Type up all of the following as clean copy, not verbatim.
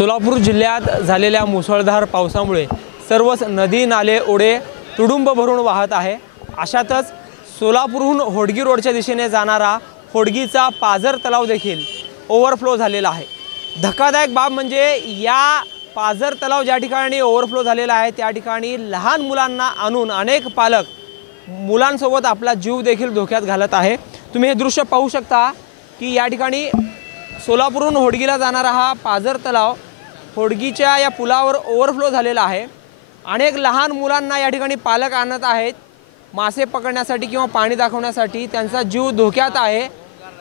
सोलापूर जिल्ह्यात झालेल्या मुसळधार पावसामुळे सर्वच नदी नाले ओढे तुडुंब भरून वाहत आहे। अशातच सोलापूरहून होडगी रोडच्या दिशेने जाणारा होडगीचा पाझर तलाव देखील ओव्हरफ्लो झालेला आहे। धक्कादायक बाब म्हणजे या पाझर तलाव ज्या ठिकाणी ओव्हरफ्लो झालेला आहे त्या ठिकाणी लहान मुलांना आणून अनेक पालक मुलांसोबत आपला जीव देखील धोक्यात घालत आहे। तुम्ही हे दृश्य पाहू शकता की या ठिकाणी सोलापूरहून होडगीला जाणारा हा पाझर तलाव होडगीच्या या पुलावर ओव्हरफ्लो झालेला आहे। अनेक लहान मुलांना या ठिकाणी पालक आणत आहेत मासे पकडण्यासाठी किंवा पाणी दाखवण्यासाठी। त्यांचा जीव धोक्यात आहे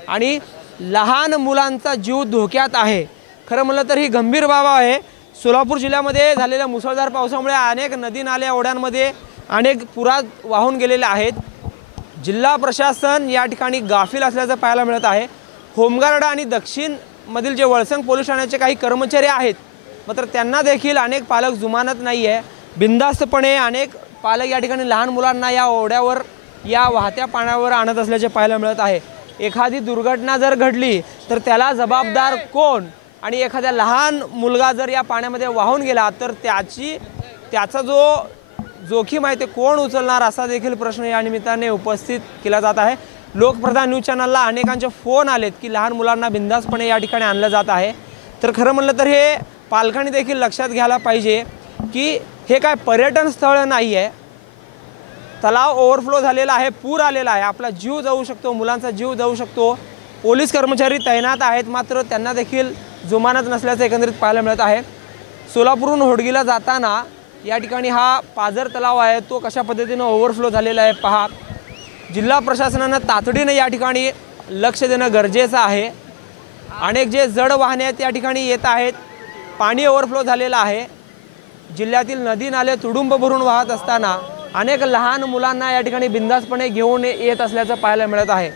आणि लहान मुलांचा जीव धोक्यात आहे। खरं म्हणलं तर ही गंभीर बाब आहे। सोलापूर जिल्ह्यामध्ये झालेल्या मुसळधार पावसामुळे अनेक नदी नाले ओढ्यांमध्ये अनेक पुरात वाहून गेलेले आहेत। जिल्हा प्रशासन या ठिकाणी गाफील असल्याचं पाहायला मिळत आहे। होमगार्ड आणि दक्षिण मधील जे वळसंग पोलीस ठाण्याचे काही कर्मचारी आहेत मात्र त्यांना देखील अनेक पालक जुमानत नाही आहे। बिनधास्तपणे अनेक पालक या ठिकाणी लहान मुलांना या ओढ्यावर या वाहत्या पाण्यावर आणत असल्याचे पाहायला मिळत आहे। एखादी दुर्घटना जर घडली तर त्याला जबाबदार कोण आणि एखाद्या लहान मुलगा जर या पाण्यामध्ये वाहून गेला तर त्याचा जो जोखीम आहे ते कोण उचलणार असा देखील प्रश्न या निमित्ताने उपस्थित केला जात आहे। लोकप्रधान न्यूज चॅनलला अनेकांचे फोन आलेत की लहान मुलांना बिनधास्तपणे या ठिकाणी आणलं जात आहे। तर खरं म्हणलं तर हे पालकांनी देखील लक्षात घ्यायला पाहिजे की हे काय पर्यटन स्थळ नाही आहे। तलाव ओव्हरफ्लो झालेला आहे, पूर आलेला आहे, आपला जीव जाऊ शकतो, मुलांचा जीव जाऊ शकतो। पोलीस कर्मचारी तैनात आहेत मात्र त्यांना देखील जुमानत नसल्याचं एकंदरीत पाहायला मिळत आहे। सोलापूरहून होडगीला जाताना या ठिकाणी हा पाझर तलाव आहे तो कशा पद्धतीने ओव्हरफ्लो झालेला आहे पहा। जिल्हा प्रशासनाने तातडीने या ठिकाणी लक्ष देणं गरजेचं आहे। अनेक जे जड वाहने आहेत त्या ठिकाणी येत आहेत, पाणी ओव्हरफ्लो झालेलं आहे। जिल्ह्यातील नदी नाले तुडुंब भरून वाहत असताना अनेक लहान मुलांना या ठिकाणी बिनधास्तपणे घेऊन येत असल्याचं पाहायला मिळत आहे।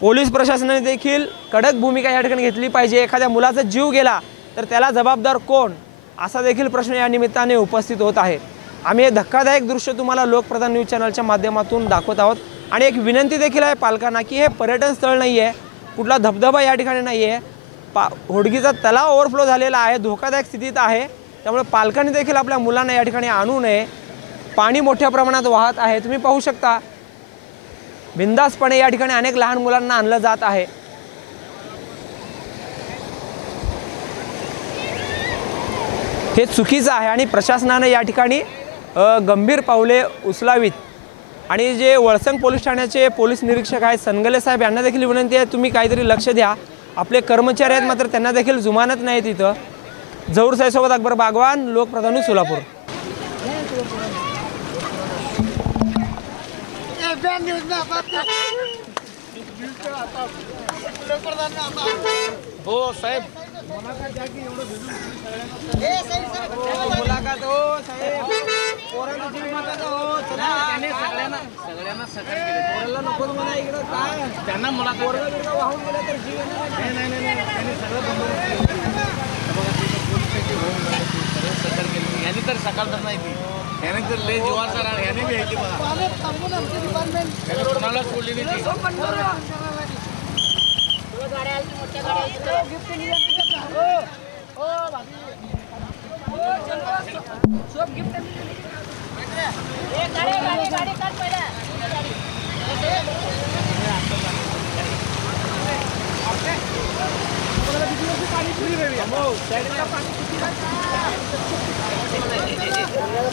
पोलीस प्रशासनाने देखील कडक भूमिका या ठिकाणी घेतली पाहिजे। एखाद्या मुलाचा जीव गेला तर त्याला जबाबदार कोण असा देखील प्रश्न या निमित्ताने उपस्थित होत आहे। आम्ही हे धक्कादायक दृश्य तुम्हाला लोकप्रधान न्यूज चॅनलच्या माध्यमातून दाखवत आहोत आणि एक विनंती देखील आहे पालकांना की हे पर्यटन स्थळ नाही आहे, कुठला धबधबा या ठिकाणी नाही आहे। होडगीचा तलाव ओव्हरफ्लो झालेला आहे, धोकादायक स्थितीत आहे, त्यामुळे पालकांनी देखील आपल्या मुलांना या ठिकाणी आणू नये। पाणी मोठ्या प्रमाणात वाहत आहे, तुम्ही पाहू शकता बिनधास्तपणे या ठिकाणी अनेक लहान मुलांना आणलं जात आहे। हे चुकीचं आहे आणि प्रशासनाने या ठिकाणी गंभीर पावले उचलावीत। आणि जे वळसंग पोलीस ठाण्याचे पोलीस निरीक्षक आहेत सनगले साहेब यांना देखील विनंती आहे तुम्ही काहीतरी लक्ष द्या। आपले कर्मचारी आहेत मात्र त्यांना देखील जुमानत नाही तिथं। जहूर साहेबसोबत अकबर बागवान, लोकप्रधान न्यूज सोलापूर। हो साहेब मुलाखत हो साहेब पोरांचा जीव मागायचा हो चला त्याने सगळ्यांना सगळं केलं पोराला नकोच म्हणा इकडं काय त्यांना मला पोरगा बिरगा वाहून गेला तर जीव नाही त्यांनी सगळं बंद सगळं सगळं केलं यांनी तर सकाळ तर नाही ती याने तर लय जीवाचा राग याने बी ऐकली बघा कोणाला सोडली नाही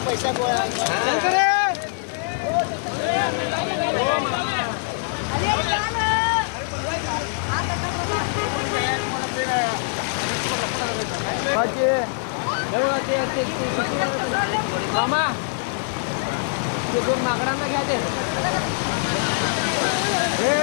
पैसा गोळा मामा ते दोन माकडांना घ्या ते रे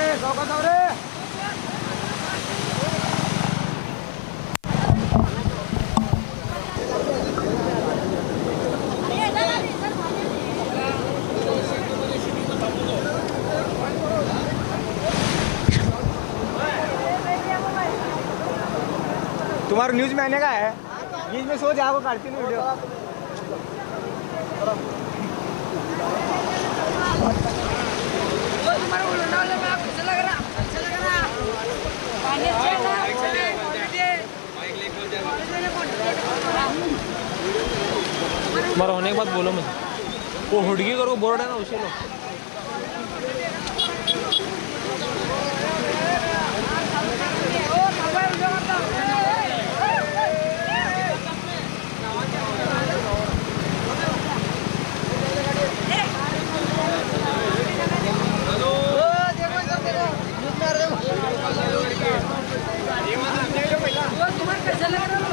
तुम्हारा न्यूज़ में आने का है, न्यूज़ में सो जाओ काटती नहीं वीडियो। पानी मत बोलो मुझे वो हुडगी करो बोर्ड है ना उसे लो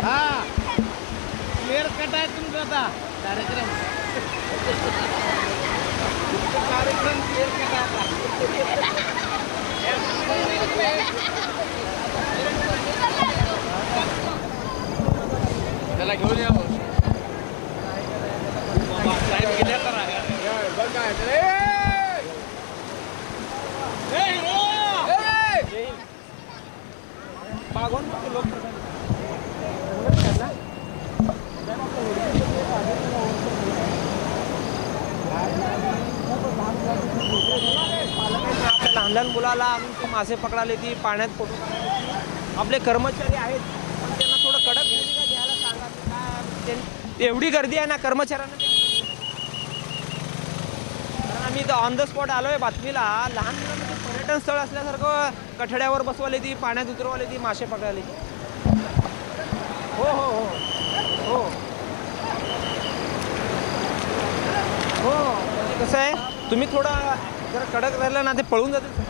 हाँ क्लियर कट आहे तुमचा कार्यक्रम क्लियर कट आहे त्याला घेऊन या टाइम गेल्या तर लहान लहान मुलाला आणून ते मासे पकडायला ती पाण्यात फोटो आपले कर्मचारी आहेत पण त्यांना थोडं कडक भूमिका घ्यायला सांगा एवढी गर्दी आहे ना कर्मचाऱ्यांना कारण आम्ही इथं ऑन द स्पॉट आलोय बातमीला लहान मुलांना पर्यटन स्थळ असल्यासारखं कठड्यावर बसवाले ती पाण्यात उतरवाले ती मासे पकडायला हो हो हो हो हो म्हणजे कसं आहे तुम्ही थोडा जरा कडक राहिलं ना ते पळून जातील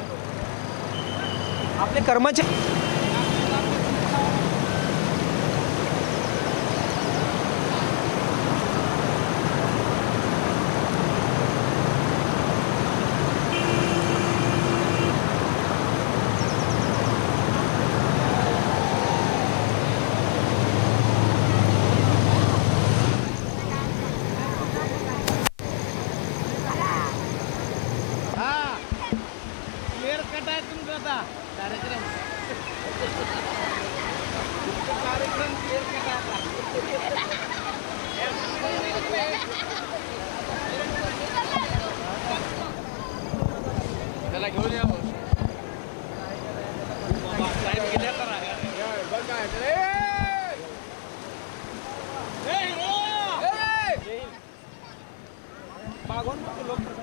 आपले कर्मचारी क्लियर कट आहे तुमचा कार्यक्रम क्लियर कट त्याला घेऊन या टाइम गेल्या तर लोक